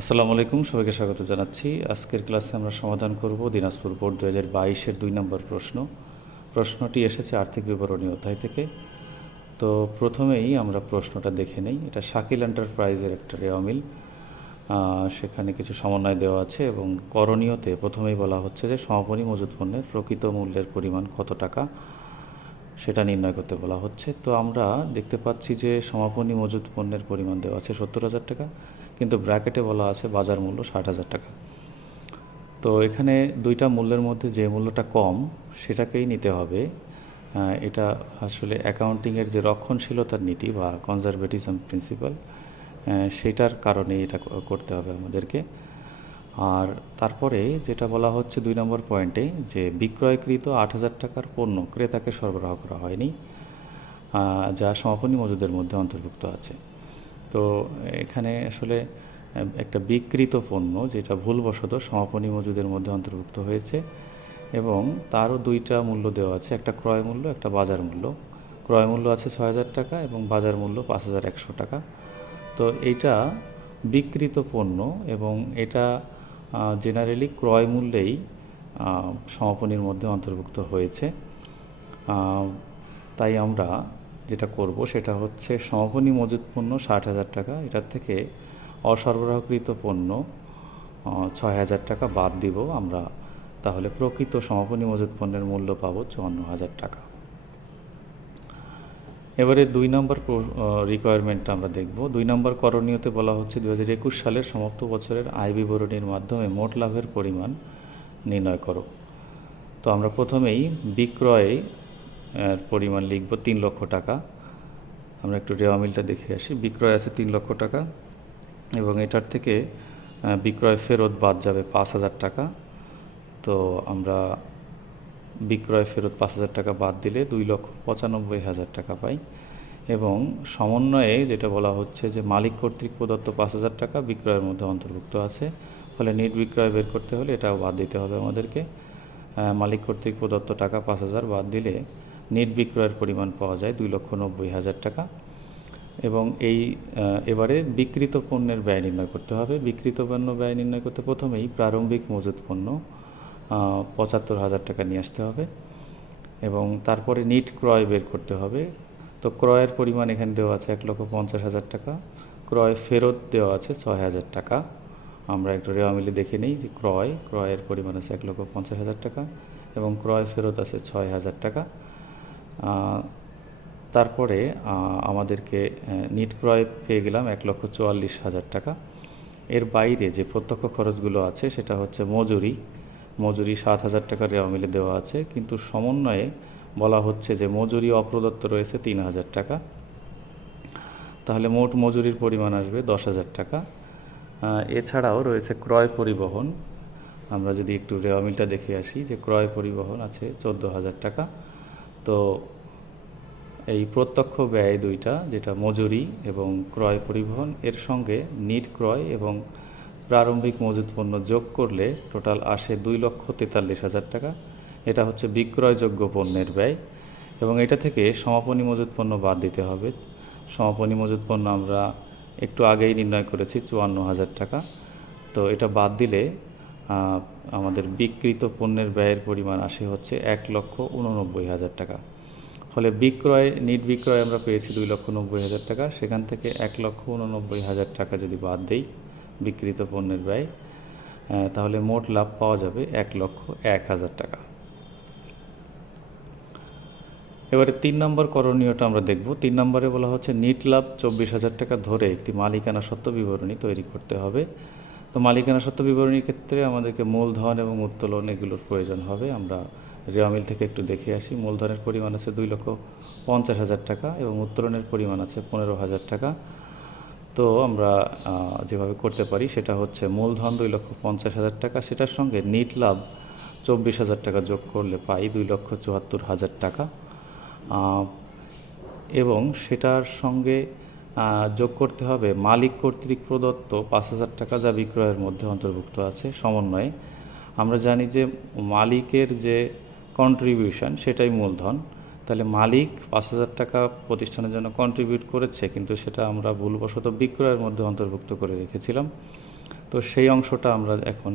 আসসালামু আলাইকুম, সবাইকে স্বাগত জানাচ্ছি। আজকের ক্লাসে আমরা সমাধান করব দিনাজপুর বোর্ড দু হাজার বাইশের দুই নম্বর প্রশ্ন। প্রশ্নটি এসেছে আর্থিক বিবরণী অধ্যায় থেকে। তো প্রথমেই আমরা প্রশ্নটা দেখে নেই। এটা শাকিল এন্টারপ্রাইজের একটা রেওয়ামিল সেখানে কিছু সমন্বয় দেওয়া আছে এবং করণীয়তে প্রথমেই বলা হচ্ছে যে সমাপনী মজুত পণ্যের প্রকৃত মূল্যের পরিমাণ কত টাকা, সেটা নির্ণয় করতে বলা হচ্ছে। তো আমরা দেখতে পাচ্ছি যে সমাপনী মজুত পণ্যের পরিমাণ দেওয়া আছে সত্তর হাজার টাকা। কিন্তু ব্র্যাকেটে বলা আছে বাজার মূল্য ষাট হাজার টাকা। তো এখানে দুইটা মূল্যের মধ্যে যে মূল্যটা কম, সেটাকেই নিতে হবে। এটা আসলে অ্যাকাউন্টিংয়ের যে রক্ষণশীলতার নীতি বা কনজারভেটিজম প্রিন্সিপাল সেটার কারণে এটা করতে হবে আমাদেরকে। আর তারপরে যেটা বলা হচ্ছে দুই নম্বর পয়েন্টে, যে বিক্রয়কৃত আট হাজার টাকার পণ্য ক্রেতাকে সরবরাহ করা হয়নি যা সমাপনী মজুদের মধ্যে অন্তর্ভুক্ত আছে। তো এখানে আসলে একটা বিকৃত পণ্য যেটা ভুলবশত সমাপনী মজুদের মধ্যে অন্তর্ভুক্ত হয়েছে এবং তারও দুইটা মূল্য দেওয়া আছে, একটা ক্রয় মূল্য, একটা বাজার মূল্য। ক্রয় মূল্য আছে ছয় হাজার টাকা এবং বাজার মূল্য পাঁচ হাজার একশো টাকা। তো এইটা বিকৃত পণ্য এবং এটা জেনারেলি ক্রয় মূল্যেই সমাপনীর মধ্যে অন্তর্ভুক্ত হয়েছে। তাই আমরা যেটা করব সেটা হচ্ছে সমাপনী মজুত পণ্য ষাট হাজার টাকা। এটার থেকে অসরবরাহকৃত পণ্য ছয় হাজার টাকা বাদ দিব আমরা। তাহলে প্রকৃত সমাপনী মজুত পণ্যের মূল্য পাবো চুয়ান্ন হাজার টাকা। এবারে দুই নম্বর রিকোয়ারমেন্টটা আমরা দেখব। দুই নম্বর করণীয়তে বলা হচ্ছে দু হাজার একুশ সালের সমাপ্ত বছরের আয় বিবরণীর মাধ্যমে মোট লাভের পরিমাণ নির্ণয় করো। তো আমরা প্রথমেই বিক্রয়ে পরিমাণ লিখব তিন লক্ষ টাকা। আমরা একটু রেওয়া মিলটা দেখে আসি। বিক্রয় আছে তিন লক্ষ টাকা এবং এটার থেকে বিক্রয় ফেরত বাদ যাবে পাঁচ হাজার টাকা। তো আমরা বিক্রয় ফেরত পাঁচ হাজার টাকা বাদ দিলে দুই লক্ষ পঁচানব্বই হাজার টাকা পাই এবং সমন্বয়ে যেটা বলা হচ্ছে যে মালিক কর্তৃক প্রদত্ত পাঁচ হাজার টাকা বিক্রয়ের মধ্যে অন্তর্ভুক্ত আছে। ফলে নেট বিক্রয় বের করতে হলে এটাও বাদ দিতে হবে আমাদেরকে। মালিক কর্তৃক প্রদত্ত টাকা পাঁচ হাজার বাদ দিলে নেট বিক্রয়ের পরিমাণ পাওয়া যায় দুই লক্ষ নব্বই হাজার টাকা। এবং এই এবারে বিকৃত পণ্যের ব্যয় নির্ণয় করতে হবে। বিকৃত পণ্য ব্যয় নির্ণয় করতে প্রথমেই প্রারম্ভিক মজুত পণ্য পঁচাত্তর হাজার টাকা নিয়ে আসতে হবে। এবং তারপরে নিট ক্রয় বের করতে হবে। তো ক্রয়ের পরিমাণ এখানে দেওয়া আছে এক লক্ষ পঞ্চাশ হাজার টাকা। ক্রয় ফেরত দেওয়া আছে ছয় হাজার টাকা। আমরা একটু রেওয়া মিলে দেখে নিই যে ক্রয়, ক্রয়ের পরিমাণ আছে এক লক্ষ পঞ্চাশ হাজার টাকা এবং ক্রয় ফেরত আছে ছয় হাজার টাকা। তারপরে আমাদেরকে নিট ক্রয় পেয়ে গেলাম এক লক্ষ চুয়াল্লিশ হাজার টাকা। এর বাইরে যে প্রত্যক্ষ খরচগুলো আছে, সেটা হচ্ছে মজুরি। মজুরি সাত হাজার টাকা রেওয়া মিলে দেওয়া আছে, কিন্তু সমন্বয়ে বলা হচ্ছে যে মজুরি অপ্রদত্ত রয়েছে তিন হাজার টাকা। তাহলে মোট মজুরির পরিমাণ আসবে দশ হাজার টাকা। এছাড়াও রয়েছে ক্রয় পরিবহন। আমরা যদি একটু রেওয়া মিলটা দেখে আসি যে ক্রয় পরিবহন আছে চোদ্দ হাজার টাকা। তো এই প্রত্যক্ষ ব্যয় দুইটা, যেটা মজুরি এবং ক্রয় পরিবহন, এর সঙ্গে নিট ক্রয় এবং প্রারম্ভিক মজুত পণ্য যোগ করলে টোটাল আসে দুই লক্ষ তেতাল্লিশ হাজার টাকা। এটা হচ্ছে বিক্রয়যোগ্য পণ্যের ব্যয় এবং এটা থেকে সমাপনী মজুত পণ্য বাদ দিতে হবে। সমাপনী মজুত পণ্য আমরা একটু আগেই নির্ণয় করেছি, চুয়ান্ন হাজার টাকা। তো এটা বাদ দিলে আমাদের বিকৃত পণ্যের ব্যয়ের পরিমাণ আসে হচ্ছে এক লক্ষ উননব্বই হাজার টাকা। ফলে বিক্রয়, নিট বিক্রয় আমরা পেয়েছি দুই লক্ষ নব্বই হাজার টাকা। সেখান থেকে এক লক্ষ উননব্বই হাজার টাকা যদি বাদ দেই বিক্রিত পণ্যের ব্যয় তাহলে মোট লাভ পাওয়া যাবে এক লক্ষ এক হাজার টাকা। এবারে তিন নম্বর করণীয়টা আমরা দেখব। তিন নম্বরে বলা হচ্ছে, নিট লাভ চব্বিশ হাজার টাকা ধরে একটি মালিকানা সত্ত্ব বিবরণী তৈরি করতে হবে। তো মালিকানা সত্ত্ব বিবরণীর ক্ষেত্রে আমাদেরকে মূলধন এবং উত্তোলন এগুলোর প্রয়োজন হবে। আমরা রেওয়া মিল থেকে একটু দেখে আসি। মূলধনের পরিমাণ আছে দুই লক্ষ পঞ্চাশ হাজার টাকা এবং উত্তোলনের পরিমাণ আছে পনেরো হাজার টাকা। তো আমরা যেভাবে করতে পারি সেটা হচ্ছে মূলধন দুই লক্ষ পঞ্চাশ হাজার টাকা। সেটার সঙ্গে নিট লাভ চব্বিশ হাজার টাকা যোগ করলে পাই দুই লক্ষ চুয়াত্তর হাজার টাকা। এবং সেটার সঙ্গে যোগ করতে হবে। মালিক কর্তৃক প্রদত্ত পাঁচ হাজার টাকা যা বিক্রয়ের মধ্যে অন্তর্ভুক্ত আছে, সমন্বয়ে। আমরা জানি যে মালিকের যে কন্ট্রিবিউশন সেটাই মূলধন। তাহলে মালিক পাঁচ হাজার টাকা প্রতিষ্ঠানের জন্য কন্ট্রিবিউট করেছে, কিন্তু সেটা আমরা ভুলবশত বিক্রয়ের মধ্যে অন্তর্ভুক্ত করে রেখেছিলাম। তো সেই অংশটা আমরা এখন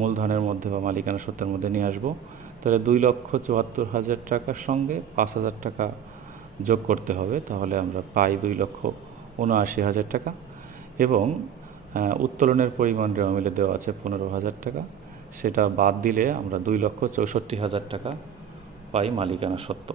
মূলধনের মধ্যে বা মালিকানা সত্ত্বের মধ্যে নিয়ে আসব। তাহলে দুই লক্ষ চুয়াত্তর হাজার টাকার সঙ্গে পাঁচ হাজার টাকা যোগ করতে হবে, তাহলে আমরা পাই দুই লক্ষ উনআশি হাজার টাকা। এবং উত্তোলনের পরিমাণ রেওয়া মিলে দেওয়া আছে পনেরো হাজার টাকা। সেটা বাদ দিলে আমরা দুই লক্ষ চৌষট্টি হাজার টাকা পাই মালিকানা সত্ত্ব